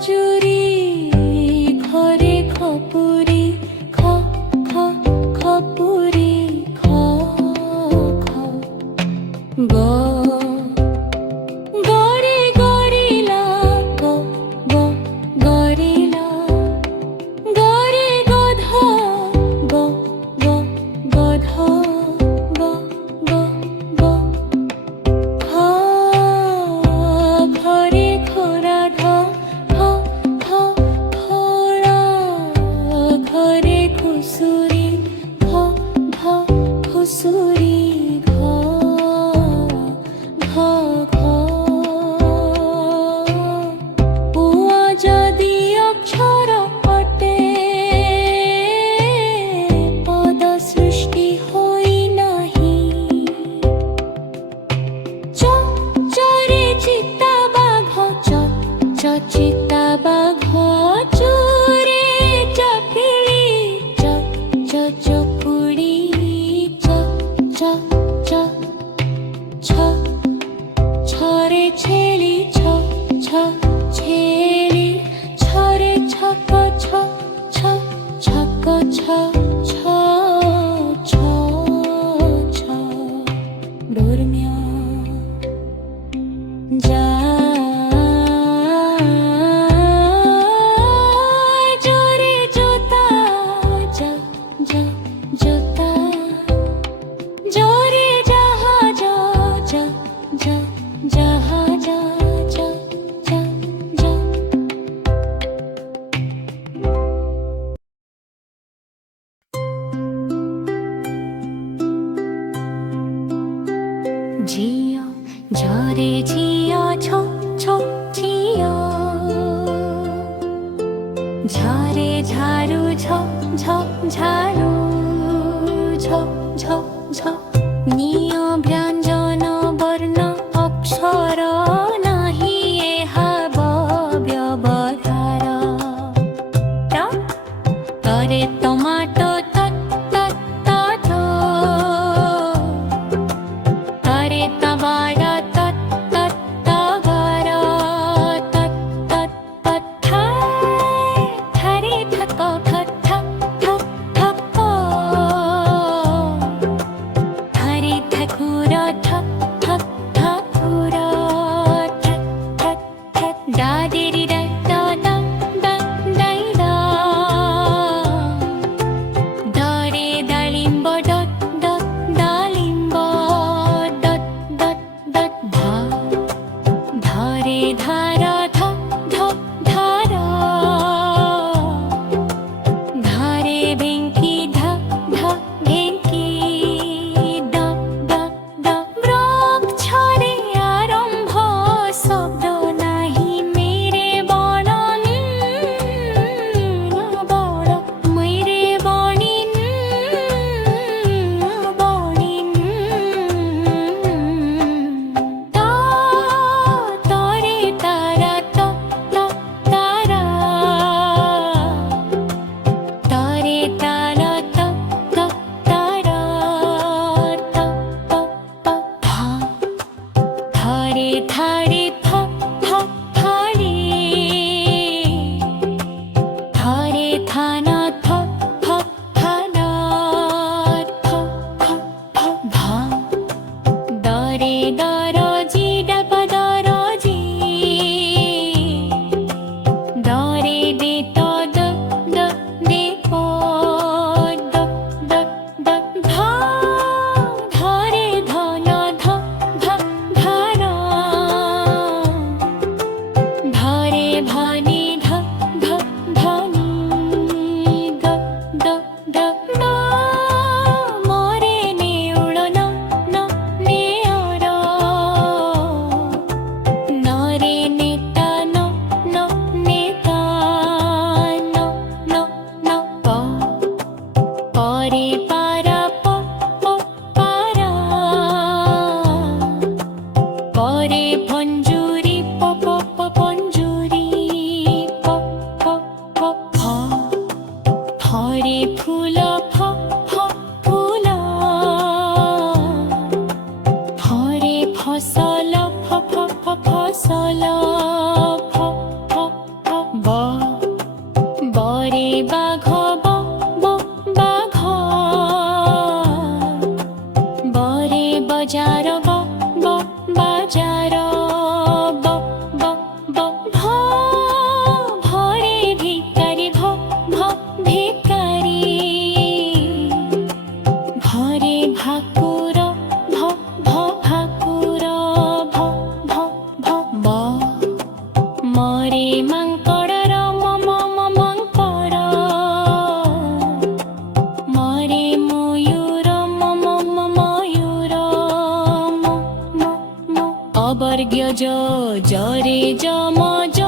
খজুরি ঘরে খপুরি খ খ খপুরি খ খ গ গরে গরিলা গ গ গরিলা গরে গধ গ গ গধ গ গ গ খ ঘরে খোরা ঘ খ খ খোরা ঘরে খুসুরি ঘ ঘ খুসুরি ঘ ঘ ঘ উয়া যদি অক্ষর অটে পদ সৃষ্টি হই নাহি চ চরে চিতা বাঘ চ চ চিতা বাঘ চুরে চপিড়ি চ চ চপুড়ি চ চ চ ছ ছরে ছেলি ছ ছ ছেলি ছরে ছক ছ ছ ছক ছ ছ ছ ছ ডোরমিয় যা জোরে জোতা যা যা জোতা জোরে জাহাজ যা যা জাহাজ যা যা যা ঝিও ঝরে ঝিও ছো ছো ঝিও ঝরে ঝাড়ু ঝ ঝ ঝাড়ু ঝ ঝ ঝ নিয় ব্যঞ্জন বর্ণ অক্ষর নাহি এহা ব্যবধার তরে টমাটো তৎ তৎ তৎ তরে তবার তৎ তৎ তবার তৎ তৎ তৎ থারে থাক থাক থাক থাক থাক থারে ঠাকুর থাক থাক ঠাকুর থাক থাক থাক দাদেরি দা দা দা দা দাই দা দরে ডালিম্ব ডট ডট ডালিম্ব ডট ডট ডট ধা ধরে ধারা ধ ধ ধারা ঘরে ভেঙ্কি ধা ধা ভেঙ্কি ড ড ড বৃক্ষরে আরম্ভ শব্দ নাহি মেরে বরণ বড় মেরে বনিন বনিন তা তরে তারা ত ত তারা তরে তারা ত ত তারা ত ত ত ধা ধরে ধারে থ থ থারে ধরে থানা থ থ থানা থ থ থ ধা দরে দরজি ডপ দরজি দরে দে ত দ দ দে প দ দ দ ধা ধরে ধন ধ ধ ধর ধরে ভনি ধ ধ ধনি দ দ দ ন মরে নেউড় ন ন নেয়র बरे बजार ब ब बाजार ब ब ब भ भरे भिकारी भ भ भिकारी भरे भाकुर भ भ भाकुर भ भ भ ब मरे माଙ୍କड़ म म म माଙ୍କड़ मरे मयूर म म म मयूर म म म अवर्ग्य ज रे ज म ज